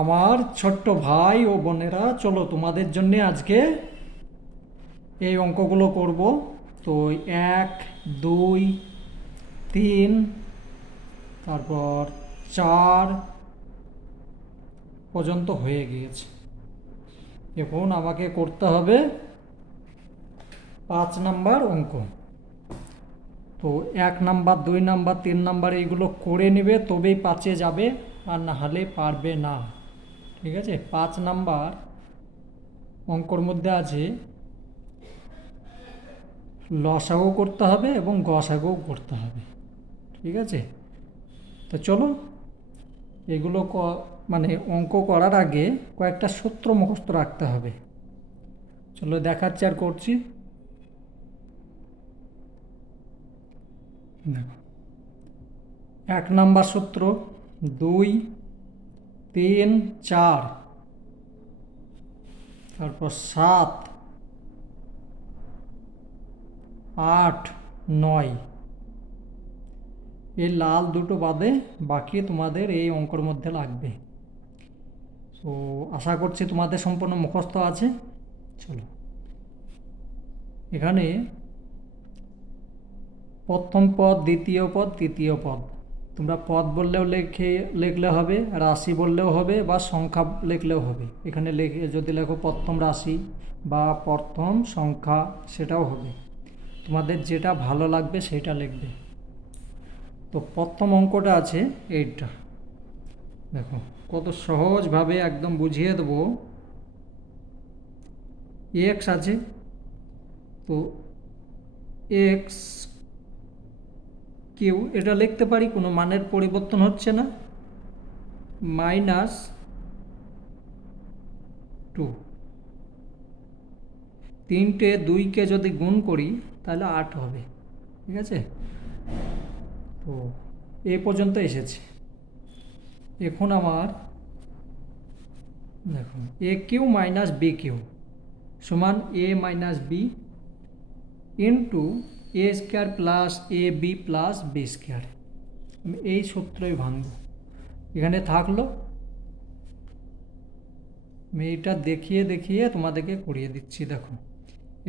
আমার ছোট্ট ভাই ও বোনেরা, চলো তোমাদের জন্য আজকে এই অঙ্কগুলো করব। তো 1, 2, 3, তারপর 4 পর্যন্ত হয়ে গিয়েছে। এখন আমাকে করতে হবে 5 নাম্বার অঙ্ক। তো 1 নাম্বার, 2 নাম্বার, 3 নাম্বার এইগুলো করে নেবে, তবেই 5-এ যাবে, আর না হলে পারবে না। ঠিক আছে? 5 নাম্বার অঙ্কর মধ্যে আছে লসাগু করতে হবে এবং গসাগু করতে হবে। ঠিক আছে? তো চলো, এগুলো মানে অঙ্ক করার আগে কয়েকটা সূত্র মুখস্থ রাখতে হবে। চলো দেখাচ্ছি আর করছি। দেখো, 1 নাম্বার সূত্র 2, 3, 4, তারপর 7, 8, 9। এই লাল দুটো বাদে বাকি তোমাদের এই অঙ্কর মধ্যে লাগবে। তো আশা করছি তোমাদের সম্পূর্ণ মুখস্থ আছে। চলো, এখানে প্রথম পদ, দ্বিতীয় পদ, তৃতীয় পদ। তোমরা পদ বললেও লিখলে হবে, রাশি বললেও হবে, বা সংখ্যা লিখলেও হবে। এখানে যদি লেখো প্রথম রাশি বা প্রথম সংখ্যা, সেটাও হবে। তোমাদের যেটা ভালো লাগবে সেটা লিখবে। তো প্রথম অঙ্কটা আছে এইটা। দেখো কত সহজভাবে একদম বুঝিয়ে দেবো। এক্স আছে, তো এক্স কিউ এটা লিখতে পারি, কোনো মানের পরিবর্তন হচ্ছে না, -2। 3টে 2কে যদি গুণ করি তাহলে 8 হবে। ঠিক আছে? তো এ পর্যন্ত এসেছে। এখন আমার দেখুন, এ কিউ মাইনাস বি কিউ সমান এ minus B into A square plus A B plus B square. আমি এই সূত্রই ভাঙব। এখানে থাকলো, আমি এইটা দেখিয়ে দেখিয়ে তোমাদেরকে করিয়ে দিচ্ছি। দেখো,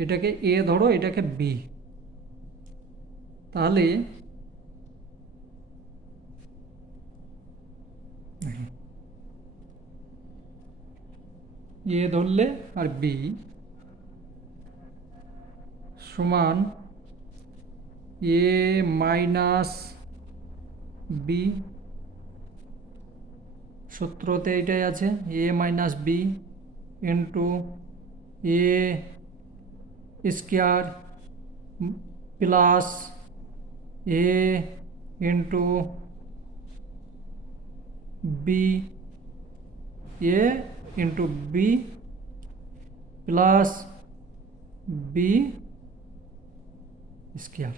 এটাকে এ ধরো, এটাকে বি, তাহলে এ ধরলে আর বি সমান এ মাইনাস বি। সূত্রতে এইটাই আছে, A minus B into A square plus A into B, A into B plus B square.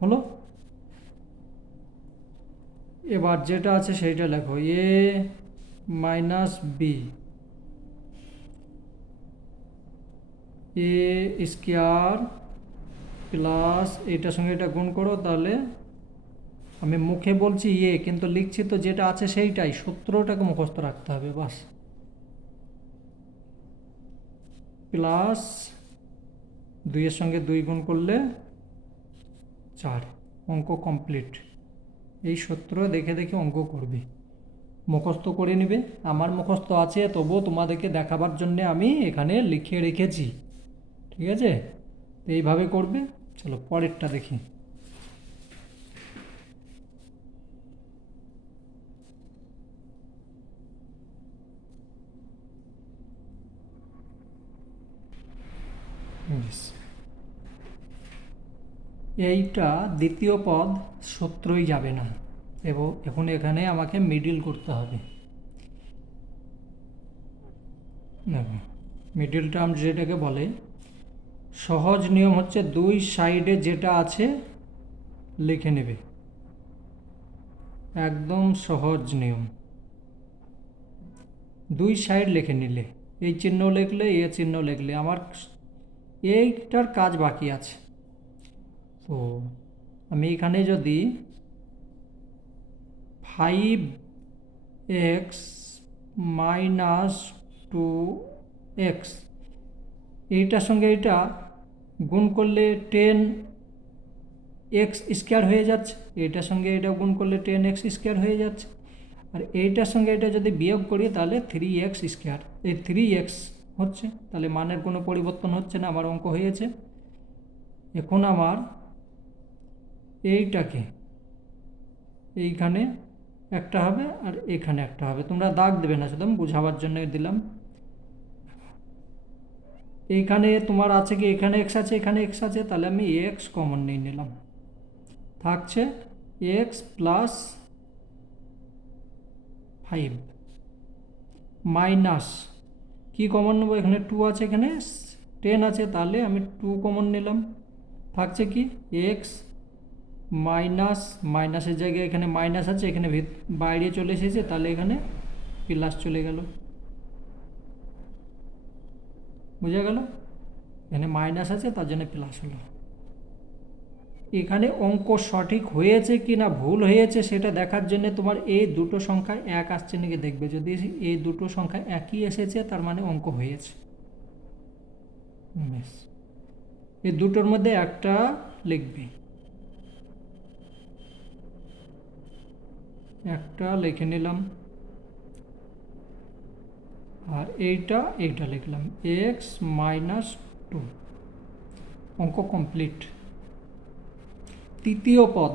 হলো? এবার যেটা আছে সেইটা লেখো, A minus B A square plus এটার সঙ্গে এটা গুণ করো, তাহলে আমি মুখে বলছি এ, কিন্তু লিখছি তো যেটা আছে সেইটাই, সূত্রটাকে মুখস্থ রাখতে হবে বাস। প্লাস 2-এর সঙ্গে 2 গুণ করলে 4। অঙ্ক কমপ্লিট। এই সূত্র দেখে দেখে অঙ্ক করবে, মুখস্থ করে নেবে। আমার মুখস্থ আছে, তবুও তোমাদেরকে দেখাবার জন্যে আমি এখানে লিখে রেখেছি। ঠিক আছে? তো এইভাবে করবে। চলো পরেরটা দেখি। এইটা দ্বিতীয় পদ, সূত্রই যাবে না, এবং এখন এখানে আমাকে মিডিল করতে হবে। দেখো, মিডিল টার্ম যেটাকে বলে, সহজ নিয়ম হচ্ছে 2 সাইডে যেটা আছে লিখে নেবে। একদম সহজ নিয়ম। 2 সাইড লিখে নিলে, এই চিহ্ন লিখলে, এ চিহ্ন লিখলে, আমার এইটার কাজ বাকি আছে। তো আমি এখানে যদি 5 এক্স মাইনাস টু এক্স, এইটার সঙ্গে এটা গুণ করলে 10x স্কোয়ার হয়ে যাচ্ছে, এইটার সঙ্গে এটা গুণ করলে 10x স্কোয়ার হয়ে যাচ্ছে, আর এইটার সঙ্গে এটা যদি বিয়োগ করি তাহলে 3x স্কোয়ার, এই 3x হচ্ছে, তাহলে মানের কোনো পরিবর্তন হচ্ছে না, আমার অঙ্ক হয়েছে। এখন আমার এইটাকে এইখানে একটা হবে আর এখানে একটা হবে, তোমরা দাগ দেবে না, শুধু আমি বোঝাবার জন্য দিলাম। এইখানে তোমার আছে কি, এখানে এক্স আছে, এখানে এক্স আছে, তাহলে আমি এক্স কমন নিয়ে নিলাম, থাকছে এক্স প্লাস 5 মাইনাস কি কমন নেবো, এখানে 2 আছে, এখানে 10 আছে, তাহলে আমি 2 কমন নিলাম, থাকছে কি এক্স মাইনাস, মাইনাসের জায়গায় এখানে মাইনাস আছে, এখানে বাইরে চলে এসেছে, তাহলে এখানে প্লাস চলে গেল, বুঝা গেল, এখানে মাইনাস আছে তার জন্য প্লাস হলো। এখানে অঙ্ক সঠিক হয়েছে কি না ভুল হয়েছে সেটা দেখার জন্য তোমার এই দুটো সংখ্যা এক আসছে নাকি দেখবে, যদি এই দুটো সংখ্যা একই এসেছে তার মানে অঙ্ক হয়েছে, এই দুটোর মধ্যে একটা লিখবে, একটা লিখে নিলাম, আর এইটা লিখলাম এক্স মাইনাস 2, অঙ্ক কমপ্লিট। তৃতীয় পদ,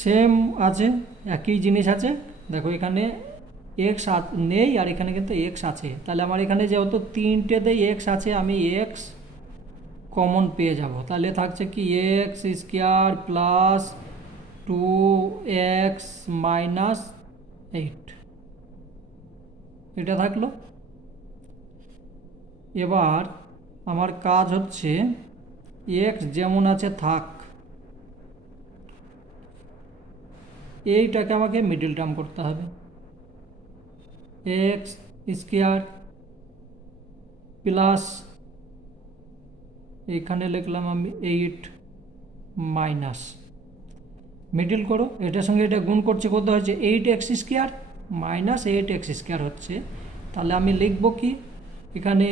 সেম আছে, একই জিনিস আছে, দেখো এখানে এক্স নেই আর এখানে কিন্তু এক্স আছে, তাহলে আমার এখানে যেহেতু তিনটেতে এক্স আছে আমি এক্স কমন পেয়ে যাব, তাহলে থাকছে কি x square plus 2x minus 8, এটা থাকলো। এবার আমার কাজ হচ্ছে এক্স যেমন আছে থাক, এইটাকে আমাকে মিডল টার্ম করতে হবে, এক্স স্কোয়ার প্লাস এখানে লিখলাম আমি 8 মাইনাস, মিডল করো, এটার সঙ্গে এটা গুণ করছে, কত হচ্ছে 8x square minus 8x square হচ্ছে, তাহলে আমি লিখব কি এখানে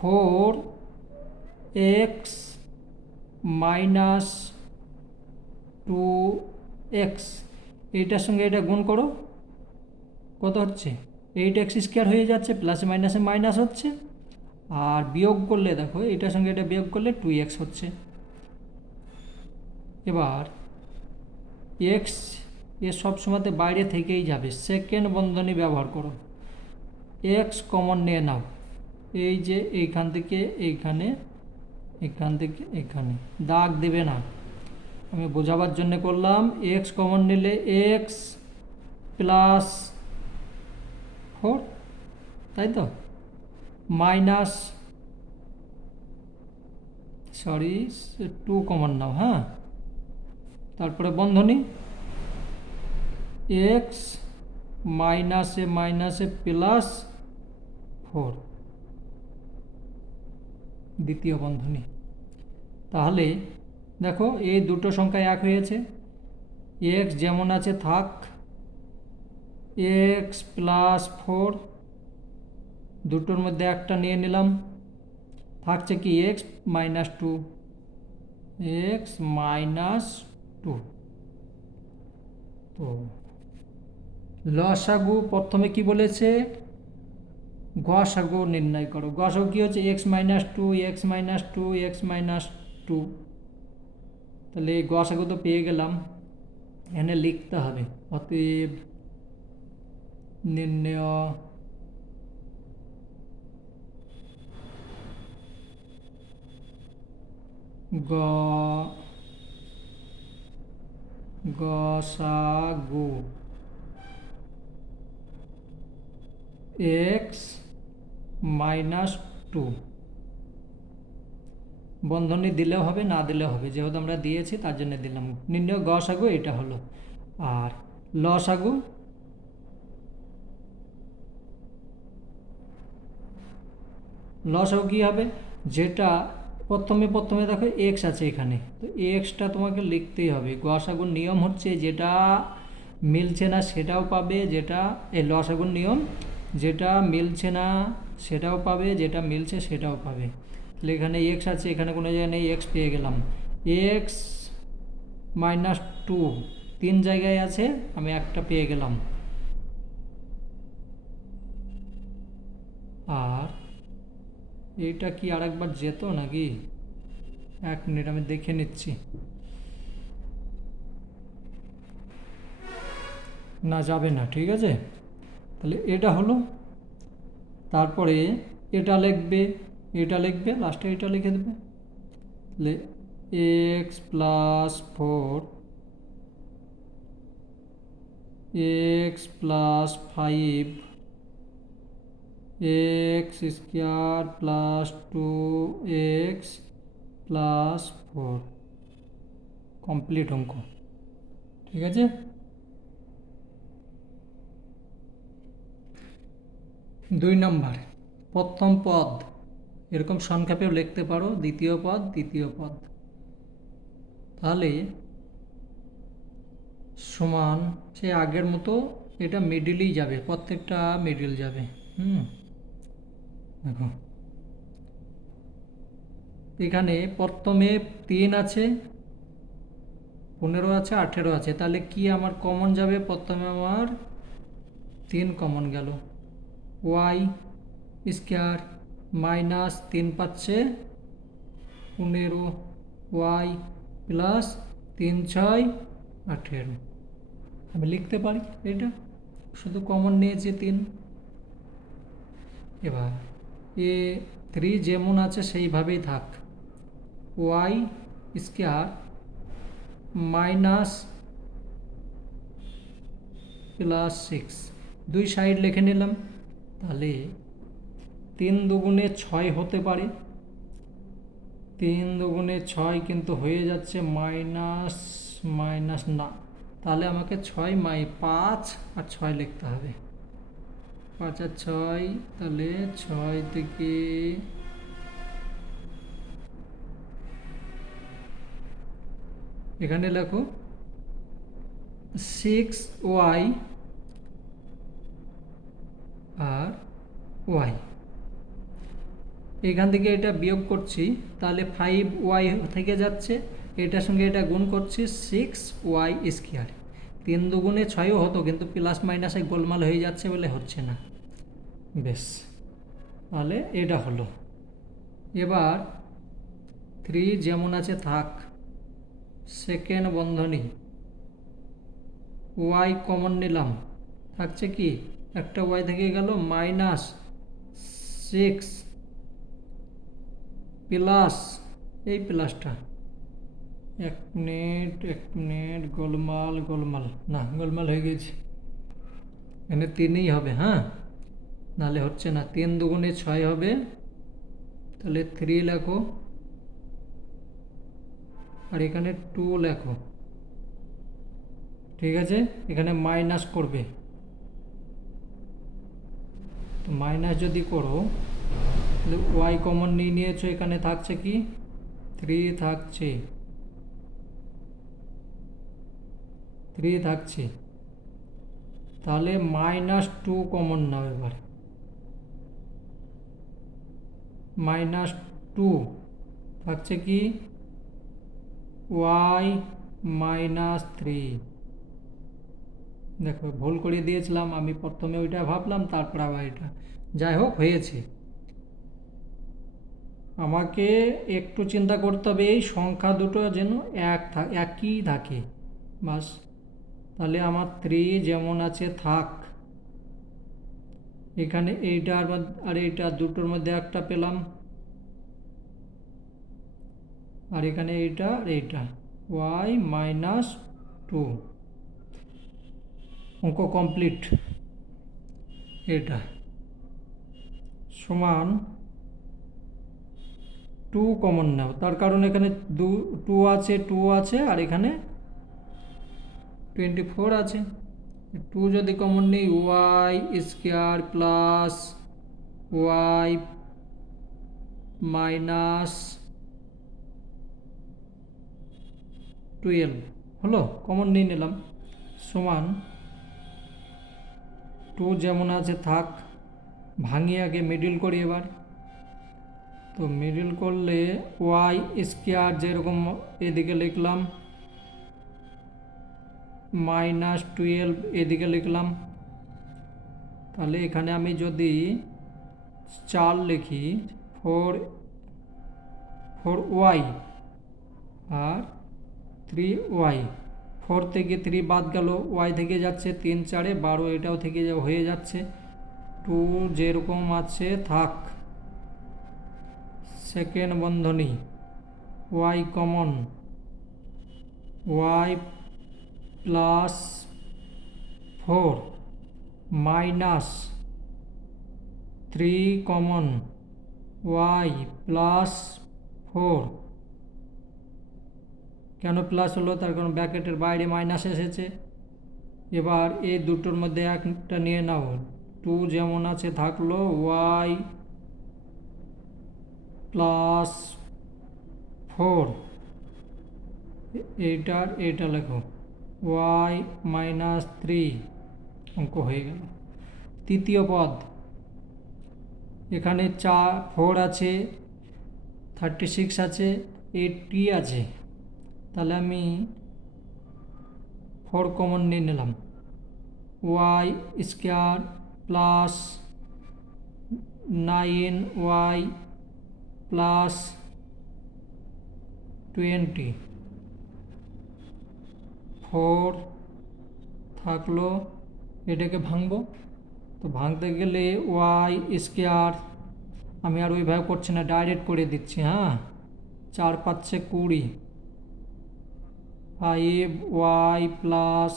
4x মাইনাস 2x, এইটার সঙ্গে এটা গুণ করো, কত হচ্ছে 8x স্কোয়ার হয়ে যাচ্ছে, প্লাসে মাইনাসে মাইনাস হচ্ছে, আর বিয়োগ করলে দেখো এটার সঙ্গে এটা বিয়োগ করলে 2x হচ্ছে। এবার এক্স এ সব সময়তে বাইরে থেকেই যাবে, সেকেন্ড বন্ধনী ব্যবহার করো, এক্স কমন নিয়ে নাও, এই যে এইখান থেকে এইখানে, এখান থেকে এখানে দাগ দেবে না, আমি বোঝাবার জন্য করলাম, এক্স কমন নিলে এক্স প্লাস 4, তাই তো, মাইনাস 2 কমন নাও, হ্যাঁ, তারপরে বন্ধনী এক্স মাইনাসে মাইনাসে প্লাস 4, দ্বিতীয় বন্ধনী, তাহলে দেখো এই দুটো সংখ্যা এক হয়েছে, এক্স যেমন আছে থাক, এক্স প্লাস 4, দুটোর মধ্যে একটা নিয়ে নিলাম, থাকছে কি এক্স মাইনাস 2, এক্স মাইনাস 2। তো লসাগু প্রথমে কি বলেছে, গসাগু নির্ণয় করো, গসাগু কি হচ্ছে x minus 2, X minus 2, X minus 2, তাহলে এই গসাগু তো পেয়ে গেলাম, এখানে লিখতে হবে অতএব নির্ণয় গসাগু এক্স মাইনাস 2, বন্ধনী দিলেও হবে না দিলেও হবে, যেহেতু আমরা দিয়েছি তার জন্য দিলাম, নির্ণয় গসাগু এটা হলো, আর লসাগু কী হবে, যেটা প্রথমে দেখো এক্স আছে এখানে, তো এক্সটা তোমাকে লিখতেই হবে। গসাগুর নিয়ম হচ্ছে যেটা মিলছে না সেটাও পাবে, যেটা এই লসাগুর নিয়ম, যেটা মিলছে না সেটাও পাবে, যেটা মিলছে সেটাও পাবে। তাহলে এখানে এক্স আছে, এখানে কোনো জায়গায় নেই, এক্স পেয়ে গেলাম। এক্স মাইনাস টু 3 জায়গায় আছে, আমি একটা পেয়ে গেলাম। আর এইটা কি আরেকবার যেত নাকি? 1 মিনিট আমি দেখে নিচ্ছি। না, যাবে না, ঠিক আছে। তাহলে এটা হলো, তারপরে এটা লিখবে লাস্টে, এটা লিখে দেবে। তাহলে x plus 4 x plus 5 x square plus 2x plus 4, complete অঙ্ক, ঠিক আছে। 2 নম্বর, প্রথম পদ এরকম সংক্ষেপেও লিখতে পারো, দ্বিতীয় পদ। তাহলে সমান সে আগের মতো, এটা মিডিলেই যাবে, প্রত্যেকটা মিডিল যাবে। দেখো এখানে প্রথমে 3 আছে, 15 আছে, 18 আছে, তাহলে কি আমার কমন যাবে? প্রথমে আমার 3 কমন গেল, ওয়াই স্কোয়ার মাইনাস 3 পাচ্ছে 15, ওয়াই প্লাস 3 6 18। আমি লিখতে পারি এটা, শুধু কমন নিয়েছি 3। এবার এ 3 যেমন আছে সেইভাবেই থাক, Y square minus plus 6, 2 side লিখে নিলাম। তাহলে 3 দুগুণে 6 হতে পারে, 3 দুগুণে 6 কিন্তু হয়ে যাচ্ছে মাইনাস মাইনাস, না, তাহলে আমাকে 6 5 আর 6 লিখতে হবে, 5 আর 6, তাহলে 6 থেকে এখানে লেখো 6y আর y, এখান থেকে এটা বিয়োগ করছি, তাহলে 5y থেকে যাচ্ছে, এটার সঙ্গে এটা গুণ করছি 6y স্কোয়ার। 3 দুগুণে 6ও হতো, কিন্তু প্লাস মাইনাসে গোলমাল হয়ে যাচ্ছে বলে হচ্ছে না। বেশ, তাহলে এটা হলো। এবার 3 যেমন আছে থাক, সেকেন্ড বন্ধনী ওয়াই কমন নিলাম, থাকছে কি একটা ওয়াই থেকে গেল, মাইনাস 6 প্লাস এই প্লাসটা, 1 মিনিট, গোলমাল, না গোলমাল হয়ে গেছে, এখানে 3ই হবে, হ্যাঁ, নাহলে হচ্ছে না। 3 দুগুণে 6 হবে, তাহলে 3 লেখো, আর এখানে 2 লেখো, ঠিক আছে। এখানে মাইনাস করবে, তো মাইনাস যদি করো তাহলে ওয়াই কমন নিয়ে নিয়েছো, এখানে থাকছে কি 3 থাকছে, 3 থাকছে, তাহলে -2 কমন নাও। এবার -2 থাকছে কি ওয়াই -3। দেখো ভুল করে দিয়েছিলাম আমি, প্রথমে ওইটা ভাবলাম, তারপর আবার এটা, যাই হোক হয়েছে। আমাকে একটু চিন্তা করতে হবে এই সংখ্যা দুটো যেন একই থাকে, বাস। তাহলে আমার 3 যেমন আছে থাক, এখানে এইটার আর এইটা দুটোর মধ্যে একটা পেলাম, আর এখানে এইটা আর এইটা, ওয়াই -2, অঙ্ক কমপ্লিট। এটা সমান 2 কমন নাও, তার কারণ এখানে 2 আছে আর এখানে 24 আছে। 2 যদি কমন নেই, ওয়াই স্কোয়ার প্লাস ওয়াই 12 হলো, কমন নিয়ে নিলাম, সমান 2 যেমন আছে থাক, ভাঙিয়ে আগে মিডিল করি এবার। তো মিডিল করলে ওয়াই স্কোয়ার যেরকম এদিকে লিখলাম, -12 এদিকে লিখলাম, তাহলে এখানে আমি যদি 4 লিখি, 4y আর 3y, 4 থেকে 3 বাদ গেল, y থেকে যাচ্ছে 3 4 12, এটাও থেকে হয়ে যাচ্ছে, 2 যেরকম আছে থাক, সেকেন্ড বন্ধনী y common, y plus 4 minus 3 common, y plus 4, কেন প্লাস হলো, তার কারণ ব্র্যাকেটের বাইরে মাইনাস এসেছে। এবার এই দুটোর মধ্যে একটা নিয়ে নাও, 2 যেমন আছে থাকলো, y প্লাস 4, এইটা লেখো, y মাইনাস 3, অঙ্ক হয়ে গেল। তৃতীয় পদ, এখানে 4 আছে, 36 আছে, 80 আছে, তাহলে আমি 4 কমন নিয়ে নিলাম, y square plus 9y plus 20, 4 থাকলো, এটাকে ভাঙবো, তো ভাঙতে গেলে ওয়াই স্কোয়ার, আমি আর ওইভাবে করছি না, ডাইরেক্ট করে দিচ্ছি, হ্যাঁ, 4 5 20, 5y প্লাস,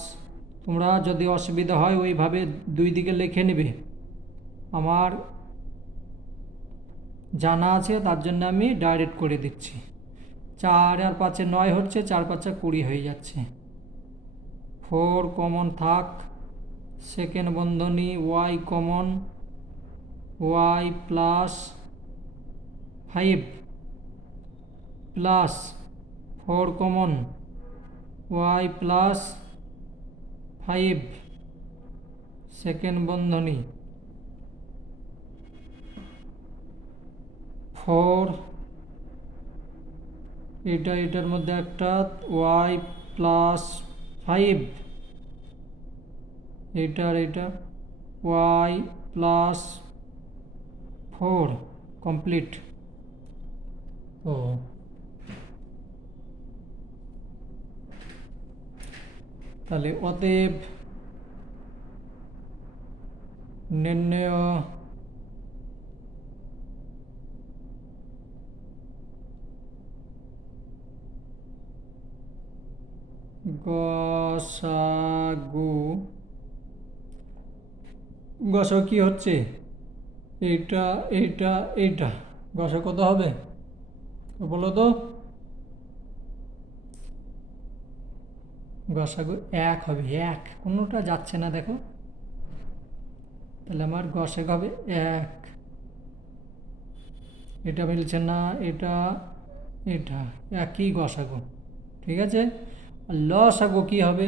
তোমরা যদি অসুবিধা হয় ওইভাবে দুই দিকে লিখে নেবে, আমার জানা আছে তার জন্য আমি ডাইরেক্ট করে দিচ্ছি, 4 আর 5 9 হচ্ছে, 4 5 20 হয়ে যাচ্ছে, 4 কমন থাক, সেকেন্ড বন্ধনী y common, y plus 5 plus 4 common, y plus 5, second বন্ধনী 4, এটার মধ্যে একটা y প্লাস 5, এটা y প্লাস 4, কমপ্লিট। ও তাহলে অতএব নির্ণয় গসাগু, গসাগু কি হচ্ছে, এইটা গসাগু কত হবে বলো তো, গসাগু 1 হবে, 1 কোনোটা যাচ্ছে না দেখো, তাহলে আমার গসাগু হবে 1, এটা মিলছে না, এটা একই গসাগু, ঠিক আছে। আর লসাগু কি হবে,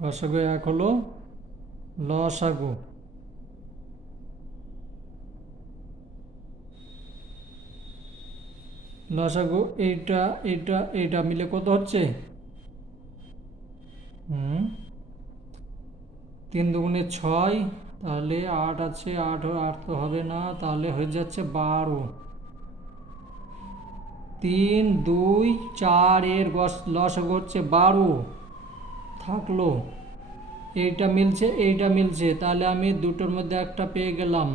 গসাগু 1 হলো, লসাগু এইটা মিলে কত হচ্ছে, 3 দুগুণে 6, তাহলে 8 আছে, 8 তো হবে না, তাহলে হয়ে যাচ্ছে 12, 3 2 4 এর লসাগু হচ্ছে 12 থাকলো, এইটা মিলছে, তাহলে আমি দুটোর মধ্যে একটা পেয়ে গেলাম,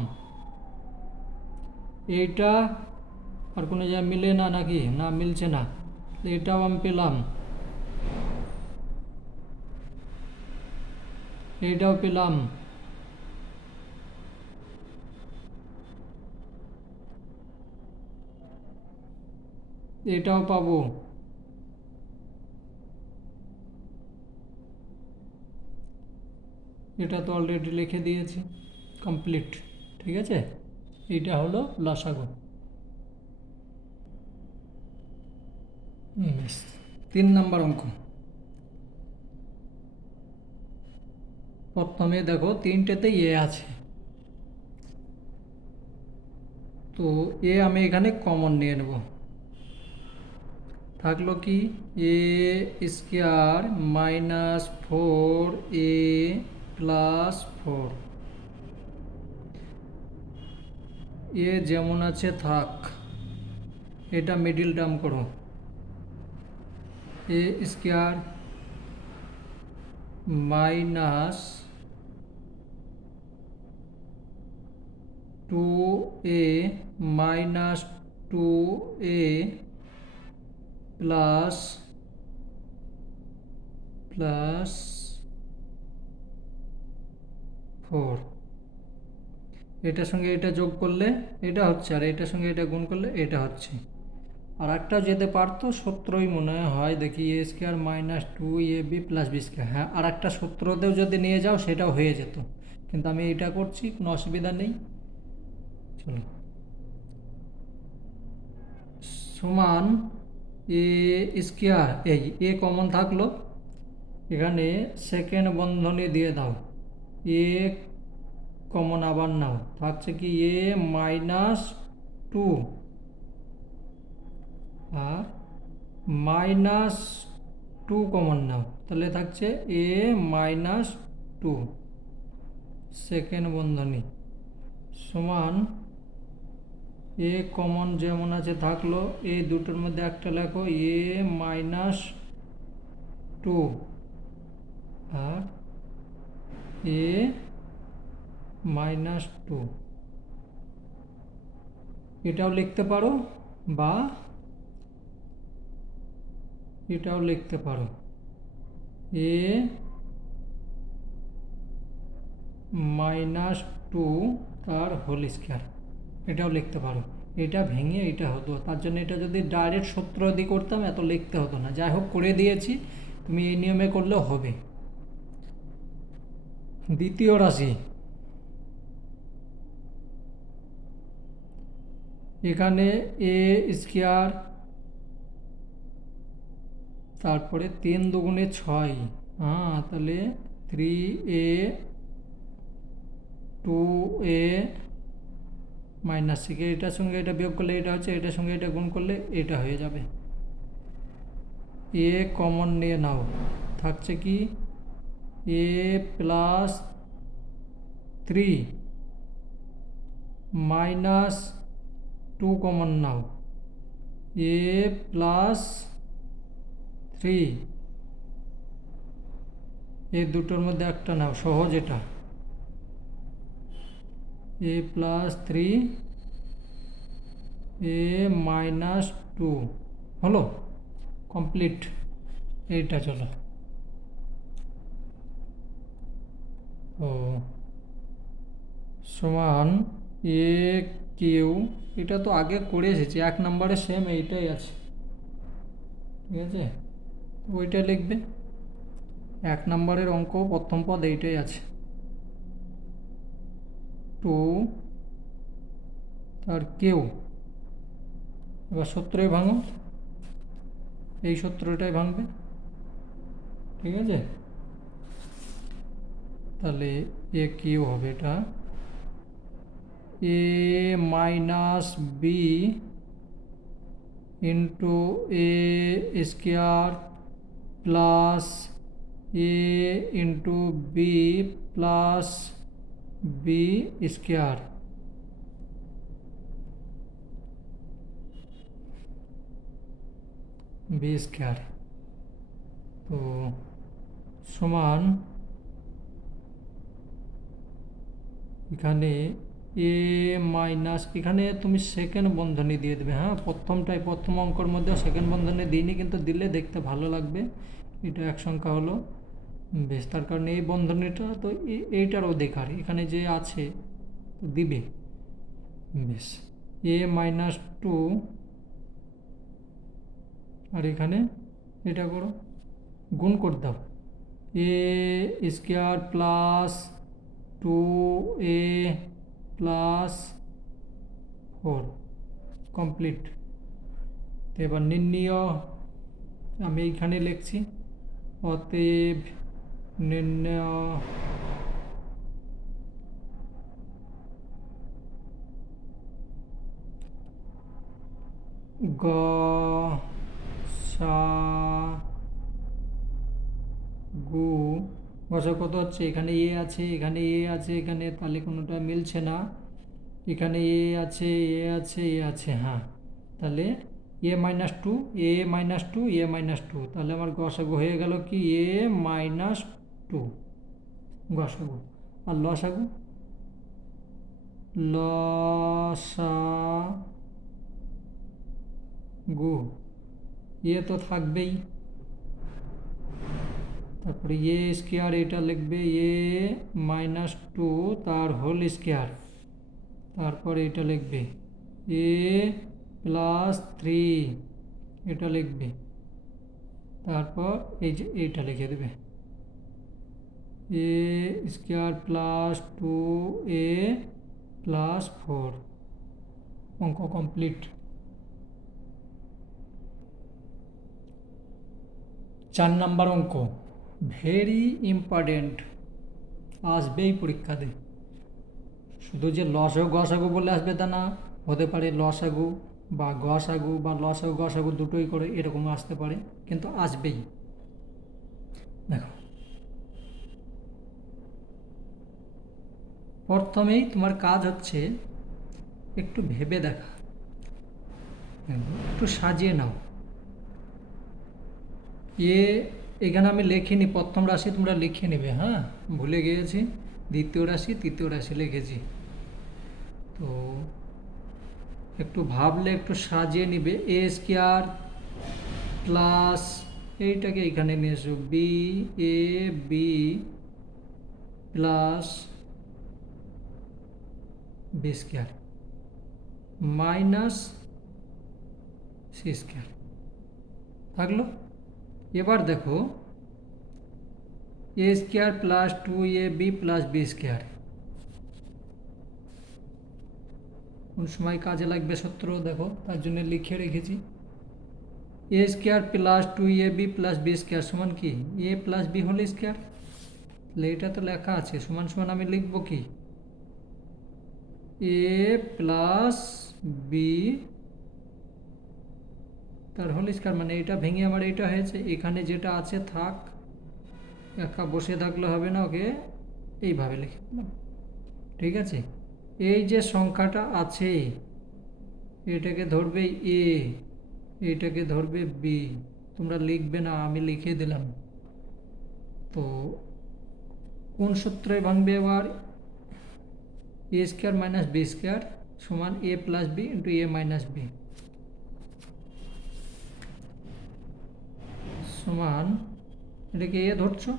এইটা আর কোনো জায়গায় মিলে না নাকি, না মিলছে না, এটাও আমি পেলাম, এইটাও পেলাম, এটাও পাবো, এটা তো অলরেডি লিখে দিয়েছি, কমপ্লিট, ঠিক আছে, এইটা হলো লসাগু। বেশ। 3 নম্বর অঙ্ক। প্রথমে দেখো তিনটেতে এ আছে, তো এ আমি এখানে কমন নিয়ে নেব। থাকলো কি এ স্কোয়ার -4a+4, এ যেমন আছে থাক, এটা মিডিল টার্ম করো। A square minus 2a minus 2a plus 4, এটার সঙ্গে এটা যোগ করলে এটা হচ্ছে, আর এটার সঙ্গে এটা গুণ করলে এটা হচ্ছে। আর একটা যেতে পারতো সূত্রই মনে হয়, দেখি এ স্কোয়ার -2ab+b²। হ্যাঁ, আর একটা সূত্রতেও যদি নিয়ে যাও সেটাও হয়ে যেত, কিন্তু আমি এটা করছি, কোনো অসুবিধা নেই। চলো, সমান এ স্কোয়ার, এই এ কমন থাকলো, এখানে সেকেন্ড বন্ধনী দিয়ে দাও, এ কমন আবার নাও, থাকছে কি এ -2 আর -2 কমন নাও, তাহলে থাকছে এ -2 সেকেন্ড বন্ধনী সমান এ কমন যেমন আছে থাকলো, এই দুটোর মধ্যে একটা লেখো এ -2 আর এ -2, এটাও লিখতে পারো বা এটাও লিখতে পারো, এ -2 তার হোল স্কোয়ার, এটাও লিখতে পারো। এটা ভেঙে এটা হতো, তার জন্য এটা যদি ডাইরেক্ট সূত্র দিয়ে করতাম এত লিখতে হতো না। যাই হোক, করে দিয়েছি, তুমি এই নিয়মে করলেও হবে। দ্বিতীয় রাশি, এখানে এ স্কোয়ার, তারপরে 3 দুগুণে 6, হ্যাঁ, তাহলে 3a 2a -6, এটার সঙ্গে এটা বিয়োগ করলে এটা হচ্ছে, এটার সঙ্গে এটা গুণ করলে এটা হয়ে যাবে। এ কমন নিয়ে নাও, থাকছে কি এ +3 -2 কমন নাও, এ +3, এই দুটোর মধ্যে একটা নাও, সহজ এটা, এ +3 এ -2 হলো, কমপ্লিট। এইটা চলো, ও সমান এ কিউ, এটা তো আগে করে এসেছি, 1 নম্বরে সেম এইটাই আছে, ঠিক আছে, ওইটা লিখবে। 1 নম্বরের অঙ্ক প্রথম পদ এইটাই আছে, 2 আর কিউ। এবার সূত্রই ভাঙো, এই সূত্রটাই ভাঙবে, ঠিক আছে। তাহলে এ কিউ হবে এটা A -B into A square plus A into B plus B square, B square, তো সমান এখানে এ মাইনাস, এখানে তুমি সেকেন্ড বন্ধনী দিয়ে দেবে। হ্যাঁ, প্রথম অঙ্কর মধ্যে সেকেন্ড বন্ধনী দিইনি, কিন্তু দিলে দেখতে ভালো লাগবে। এটা এক সংখ্যা হলো, বেশ, তার কারণে এই বন্ধনীটা তো এইটার অধিকার এখানে যে আছে, তো দিবে, বেশ। এ -2 আর এখানে এটা করো, গুণ করে দাও, A square plus 2a plus 4, complete. তো এবার নির্ণয় আমি এইখানে লিখছি অতএব নির্ণয় গসাগু গসাগু কত হচ্ছে, এখানে এ আছে, এখানে এ আছে, এখানে তাহলে কোনোটা মিলছে না, এখানে এ আছে, এ আছে, এ আছে, হ্যাঁ, তাহলে এ মাইনাস টু, এ মাইনাস টু, এ মাইনাস টু, তাহলে আমার গসাগু হয়ে গেল কি এ মাইনাস টু গসাগু। আর লসাগু, লসাগু এ তো থাকবেই, তারপরে এ স্কোয়ার, এটা লিখবে এ মাইনাস টু তার হোল স্কোয়ার, তারপরে এটা লিখবে এ প্লাস থ্রি, এটা লিখবে, তারপর এই যে এইটা লিখে দেবে এ স্কোয়ার প্লাস টু এ প্লাস ফোর। অঙ্ক কমপ্লিট। 4 নাম্বার অঙ্ক ভেরি ইম্পর্টেন্ট, আসবেই পরীক্ষাতে। শুধু যে লসাগু গসাগু বলে আসবে তা না, হতে পারে লসাগু বা গসাগু বা লসাগু গসাগু দুটোই করে এরকম আসতে পারে, কিন্তু আসবেই। দেখো, প্রথমেই তোমার কাজ হচ্ছে একটু ভেবে দেখা, একটু সাজিয়ে নাও। এখানে আমি লিখিনি প্রথম রাশি, তোমরা লিখে নেবে, হ্যাঁ, ভুলে গিয়েছি, দ্বিতীয় রাশি তৃতীয় রাশি লিখেছি, তো একটু ভাবলে একটু সাজিয়ে নিবে। এ স্কোয়ার প্লাস এইটাকে এখানে নিয়ে এসো B A B plus B square minus C square থাকলো। এবার দেখো A square plus two A B plus B square কোন সময় কাজে লাগবে সূত্র দেখো, তার জন্য লিখে রেখেছি। এ square plus two A B plus B square সমান কি এ প্লাস বি হোল স্কোয়ার, তাহলে এটা তো লেখা আছে, সমান সমান আমি লিখব কি এ প্লাস বি তার হোল স্কোয়ার, মানে এটা ভেঙে আমার এটা হয়েছে, এখানে যেটা আছে থাক, একা বসে থাকলে হবে না, ওকে এইভাবে লিখে দিলাম, ঠিক আছে। এই যে সংখ্যাটা আছে এটাকে ধরবে এ, এটাকে ধরবে বি, তোমরা লিখবে না, আমি লিখে দিলাম। তো কোন সূত্রে ভাঙবে এবার, এ স্কোয়ার মাইনাস বি স্কোয়ার সমান এ প্লাস বি ইন্টু এ মাইনাস বি সমান, এটাকে এ ধরছো,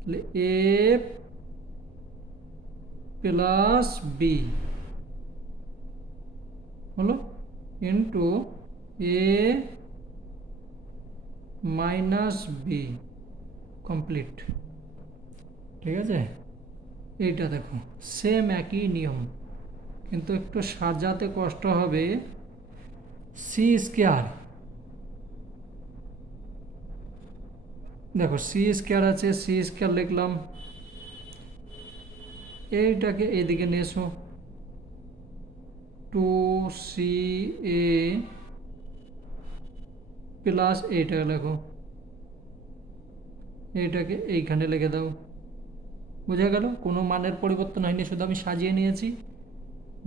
তাহলে এ প্লাস বি হলো ইন্টু এ মাইনাস বি কমপ্লিট, ঠিক আছে। এইটা দেখো সেম একই নিয়ম, কিন্তু একটু সাজাতে কষ্ট হবে। সি স্কোয়ার, দেখো সি স্কোয়ার আছে, সি স্কোয়ার লিখলাম, এইটাকে এইদিকে নিয়ে এসো, টু সি এ প্লাস এইটাকে লেখো, এইটাকে এইখানে লিখে দাও, বোঝা গেল কোনো মানের পরিবর্তন হয়নি, শুধু আমি সাজিয়ে নিয়েছি।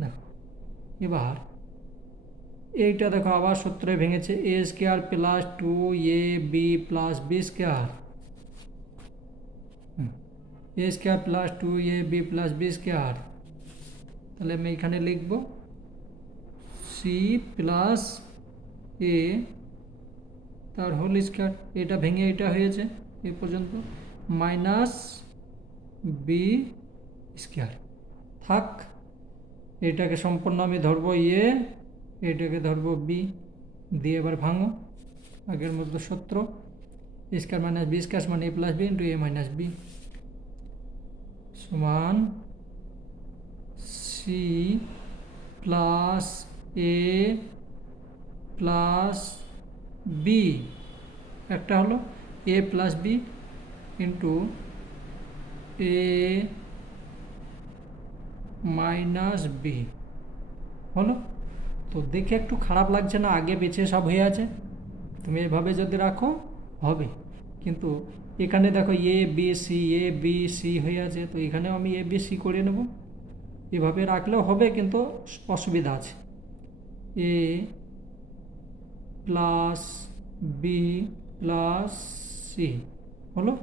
দেখো এবার এইটা দেখো আবার সূত্রে ভেঙেছে, এ square plus two A B plus B square, A square plus two A B plus B square, তাহলে আমি এখানে লিখব সি প্লাস এ তার হোল স্কোয়ার, এটা ভেঙে এটা হয়েছে এ পর্যন্ত, মাইনাস বি স্কোয়ার থাক, এটাকে সম্পূর্ণ আমি ধরবো এ, এটাকে ধরবো বি, দিয়ে এবার ভাঙো আগের মতো সূত্র, স্কোয়ার মাইনাস বি স্কোয়ার সমান এ প্লাস বি ইন্টু এ মাইনাস বি সমান সি প্লাস এ প্লাস বি একটা হলো এ প্লাস বি ইন্টু এ মাইনাস বি হলো। তো দেখে একটু খারাপ লাগছে না, আগে পিছে সব হয়ে আছে। তুমি এভাবে যদি রাখো হবে, কিন্তু এখানে দেখো এ বি সি হয়ে আছে, তো এখানেও আমি এ বি সি করে নেব। এভাবে রাখলেও হবে, কিন্তু অসুবিধা আছে। এ প্লাস বি প্লাস সি হলো,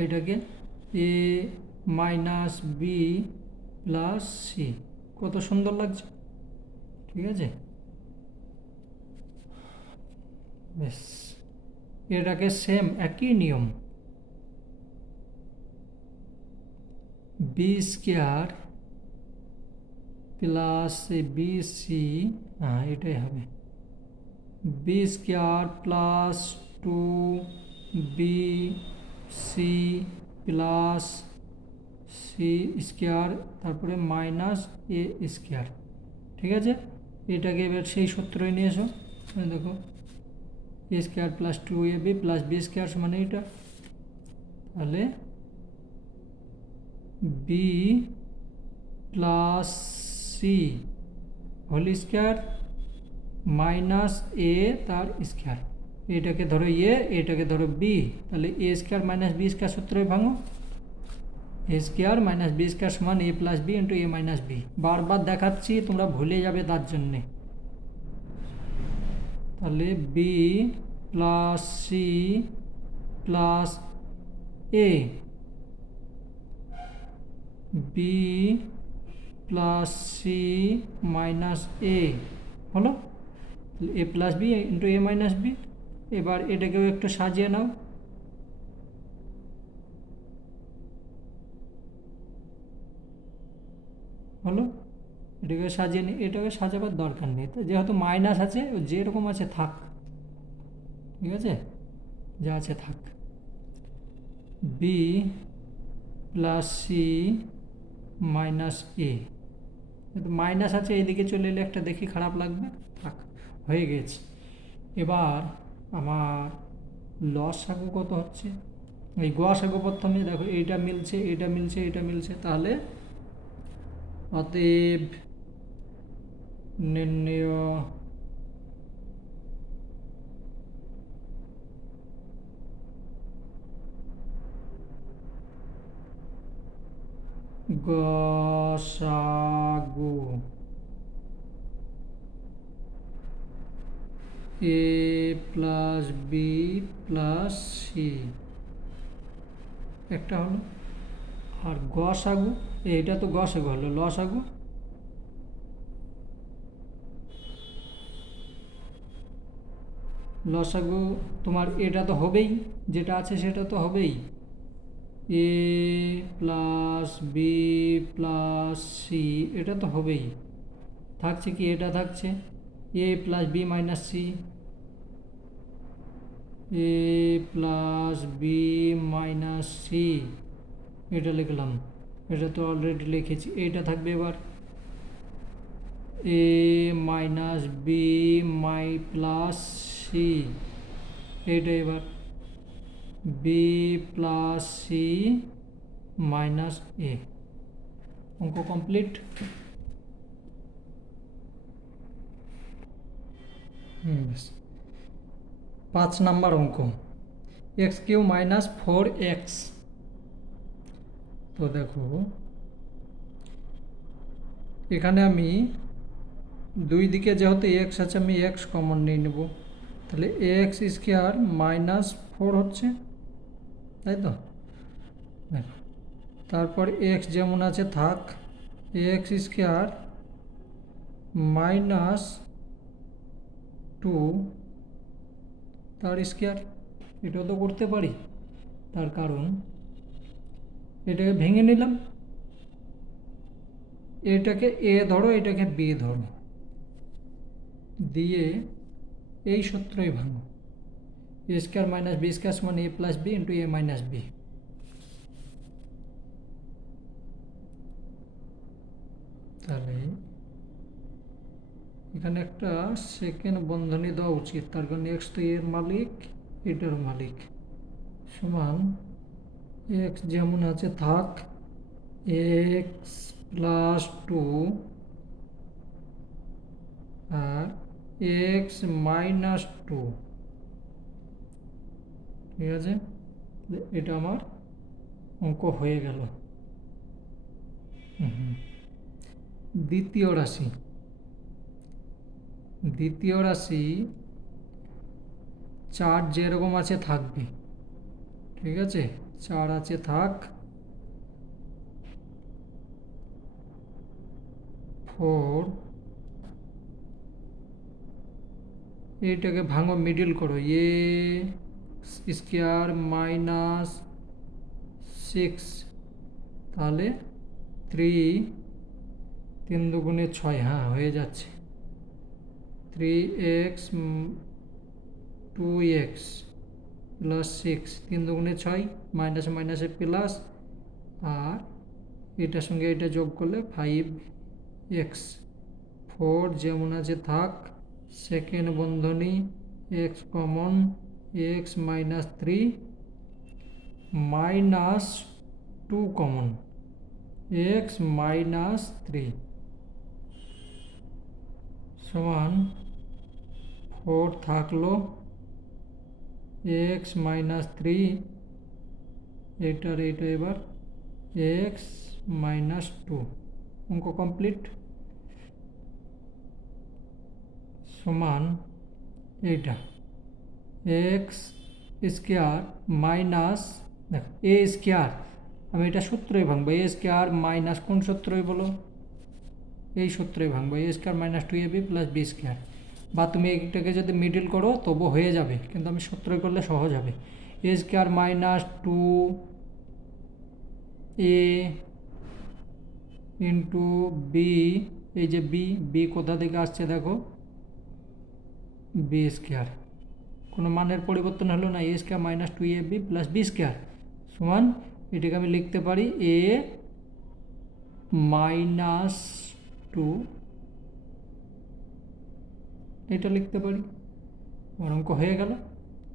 এইটাকে এ মাইনাস বি প্লাস সি। কত সুন্দর লাগছে, ঠিক আছে। বেশ, এটাকে সেম একই নিয়ম, B square plus B C, হ্যাঁ এটাই হবে, B square plus two B C plus C square, তারপরে মাইনাস এ স্কোয়ার, ঠিক আছে। এটাকে এবার সেই সূত্রই নিয়ে এসো, দেখো A square plus two A B plus B square মানে এটা, তাহলে B plus C whole square minus A তার স্কোয়ার, এটাকে ধরো এটাকে ধরো বি, তাহলে A square minus B square সূত্রই ভাঙো। A square minus B square সমান এ প্লাস বি ইন্টু এ মাইনাস বি। বারবার দেখাচ্ছি, তোমরা ভুলে যাবে তার জন্যে। তাহলে বি প্লাস সি প্লাস এ, বি প্লাস সি মাইনাস এ হলো, এ প্লাস বি ইন্টু এ মাইনাস বি। এবার এটাকেও একটু সাজিয়ে নাও, হলো। এটাকে সাজিয়ে নিই, এটাকে সাজাবার দরকার নেই, তো যেহেতু মাইনাস আছে যেরকম আছে থাক, ঠিক আছে, যা আছে থাক। বি প্লাস সি মাইনাস এ, মাইনাস আছে এইদিকে চলে এলে একটা দেখি খারাপ লাগবে, থাক, হয়ে গেছে। এবার আমার লসাগু কত হচ্ছে, এই গসাগু প্রথমে দেখো এইটা মিলছে এটা মিলছে এটা মিলছে, তাহলে অতএব নির্ণয় গসাগু এ প্লাস বি প্লাস সি একটা হলো, আর গসাগু এইটা তো গসাগু হলো, লসাগু লসাগু তোমার এটা তো হবেই, যেটা আছে সেটা তো হবেই, A plus B plus C এটা তো হবেই, থাকছে কি এটা থাকছে A plus B minus C, A plus B minus C এটা লিখলাম, এটা তো অলরেডি লিখেছি, এইটা থাকবে এবার A minus B my plus C, এইটা এবার B plus C minus A. অঙ্ক কমপ্লিট। বেশ, 5 নাম্বার অঙ্ক, এক্স কিউ মাইনাস 4x। তো দেখো এখানে আমি দুই দিকে যেহেতু এক্স আছে আমি এক্স কমন নিয়ে নেব, তাহলে এক্স স্কোয়ার মাইনাস 4 হচ্ছে, তাই তো। দেখো তারপর এক্স যেমন আছে থাক, এক্স স্কোয়ার মাইনাস 2 তার স্কোয়ার, এটাও তো করতে পারি, তার কারণ এটাকে ভেঙে নিলাম, এটাকে এ ধরো এটাকে বি ধরো, দিয়ে এই সূত্রই ভাঙো, A square minus B square সমান এ প্লাস বি ইন্টু এ মাইনাস বি। তাহলে এখানে একটা সেকেন্ড বন্ধনী দেওয়া উচিত, তার কারণ এক্স তো এর মালিক, এটার মালিক। সমান এক্স যেমন আছে থাক, এক্স প্লাস টু আর এক্স মাইনাস টু। ঠিক আছে, এটা আমার অঙ্ক হয়ে গেল। দ্বিতীয় রাশি, দ্বিতীয় রাশি 4 যেরকম আছে থাকবে। ঠিক আছে, 4 আছে থাক, 4, এইটাকে ভাঙো, মিডিল করো, এ স্কোয়ার মাইনাস 6, তাহলে 3, 3 দুগুণে 6, হ্যাঁ হয়ে যাচ্ছে। 3x 2x প্লাস 6, 3 দুগুণে 6, মাইনাসে মাইনাসে প্লাস, আর এটার সঙ্গে এটা যোগ করলে 5x। 4 যেমন আছে থাক, সেকেন্ড বন্ধনী x common, x minus 3 minus 2 common, x minus 3 সমান 4 থাকলো, x মাইনাস 3, এটার এইটা এবার x মাইনাস 2, অঙ্ক কমপ্লিট। সমান এইটা এক্স স্কোয়ার মাইনাস, দেখো এ স্কোয়ার, আমি এটা সূত্রই ভাঙবো, এ স্কোয়ার মাইনাস কোন সূত্রই বলো, এই সূত্রই ভাঙবো, A square minus 2ab plus B square. বা তুমি এটাকে যদি মিডিল করো তবু হয়ে যাবে, কিন্তু আমি সূত্রই করলে সহজ হবে। A square minus 2a into B, এই যে বি, বি কোথা থেকে আসছে দেখো, বি স্কোয়ার, কোনো মানের পরিবর্তন হলো না, a square minus 2ab plus B square সমান, এটাকে আমি লিখতে পারি এ মাইনাস 2, এটা লিখতে পারি। আমার অঙ্ক হয়ে গেল।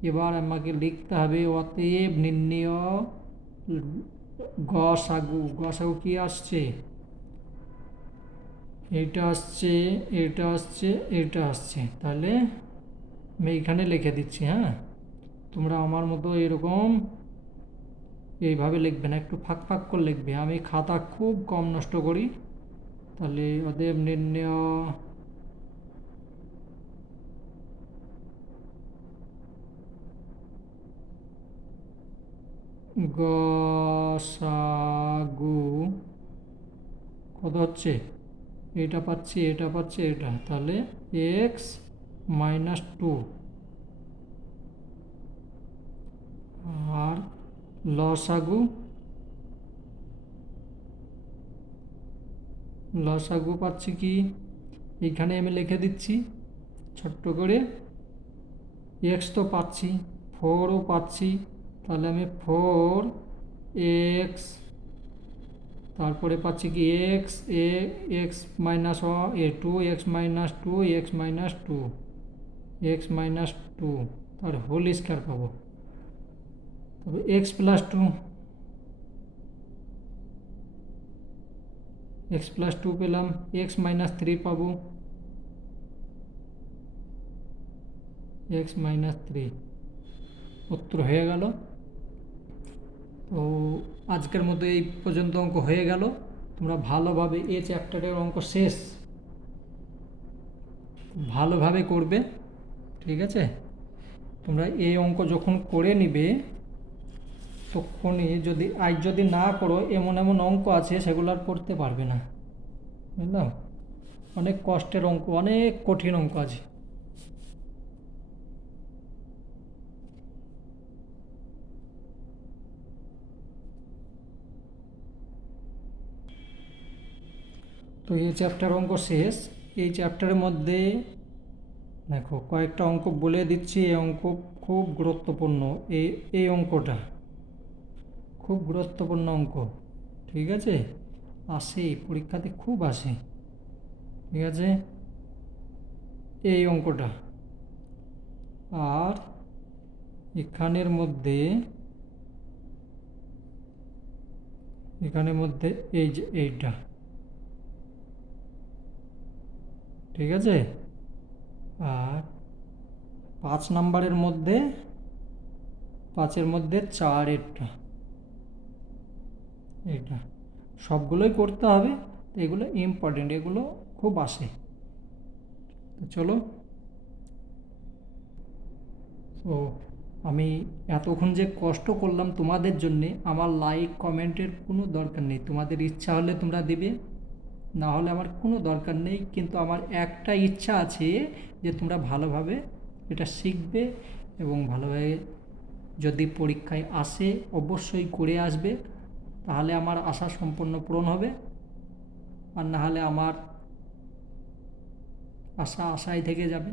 এবার আমাকে লিখতে হবে অতএব নির্ণেয় গসাগু। গসাগু কি আসছে, এটা আসছে, এটা আসছে, এটা আসছে, তাহলে আমি এইখানে লিখে দিচ্ছি। হ্যাঁ, তোমরা আমার মতো এরকম এইভাবে লিখবে না, একটু ফাঁক ফাঁক করে লিখবে, আমি খাতা খুব কম নষ্ট করি। তাহলে অতএব নির্ণেয় গসাগু কত হচ্ছে, এটা পাচ্ছি, এটা পাচ্ছি, এটা, তাহলে এক্স মাইনাস 2 আর লসাগু, লসাগু পাচ্ছি কি, এইখানে আমি লিখে দিচ্ছি ছোট্ট করে, এক্স তো পাচ্ছি, 4ও পাচ্ছি, তাহলে আমি 4x, তারপরে পাচ্ছি কি X, X minus two, X minus 2, X minus 2, X minus 2, তার হোল স্কোয়ার পাবো, তবে এক্স প্লাস 2, এক্স প্লাস 2 পেলাম, এক্স মাইনাস 3 পাবো, এক্স মাইনাস 3, উত্তর হয়ে গেল। তো আজকের মতো এই পর্যন্ত অঙ্ক হয়ে গেল। তোমরা ভালোভাবে এই চ্যাপ্টারের অঙ্ক শেষ, ভালোভাবে করবে। ঠিক আছে, তোমরা এই অঙ্ক যখন করে নিবে তখনই, যদি আজ যদি না করো, এমন এমন অঙ্ক আছে সেগুলো আর করতে পারবে না, বুঝলাম, অনেক কষ্টের অঙ্ক, অনেক কঠিন অঙ্ক আছে। তো এই চ্যাপ্টার অঙ্ক শেষ। এই চ্যাপ্টারের মধ্যে দেখো কয়েকটা অঙ্ক বলে দিচ্ছি, এই অঙ্ক খুব গুরুত্বপূর্ণ, এই অঙ্কটা খুব গুরুত্বপূর্ণ অঙ্ক। ঠিক আছে, আসে পরীক্ষাতে খুব আসে। ঠিক আছে, এই অঙ্কটা, আর এখানের মধ্যে এই যে এইটা, ঠিক আছে। আর 5 নাম্বারের মধ্যে 5-এর মধ্যে 4-এরটা, এটা সবগুলোই করতে হবে। তো এগুলো ইম্পর্টেন্ট, এগুলো খুব আসে। তো চলো, তো আমি এতক্ষণ যে কষ্ট করলাম তোমাদের জন্যে, আমার লাইক কমেন্টের কোনো দরকার নেই। তোমাদের ইচ্ছা হলে তোমরা দেবে, না হলে আমার কোনো দরকার নেই। কিন্তু আমার একটা ইচ্ছা আছে যে তোমরা ভালোভাবে এটা শিখবে এবং ভালোভাবে যদি পরীক্ষায় আসে অবশ্যই করে আসবে। তাহলে আমার আশা সম্পূর্ণ পূরণ হবে, আর না হলে আমার আশা আশাই থেকে যাবে।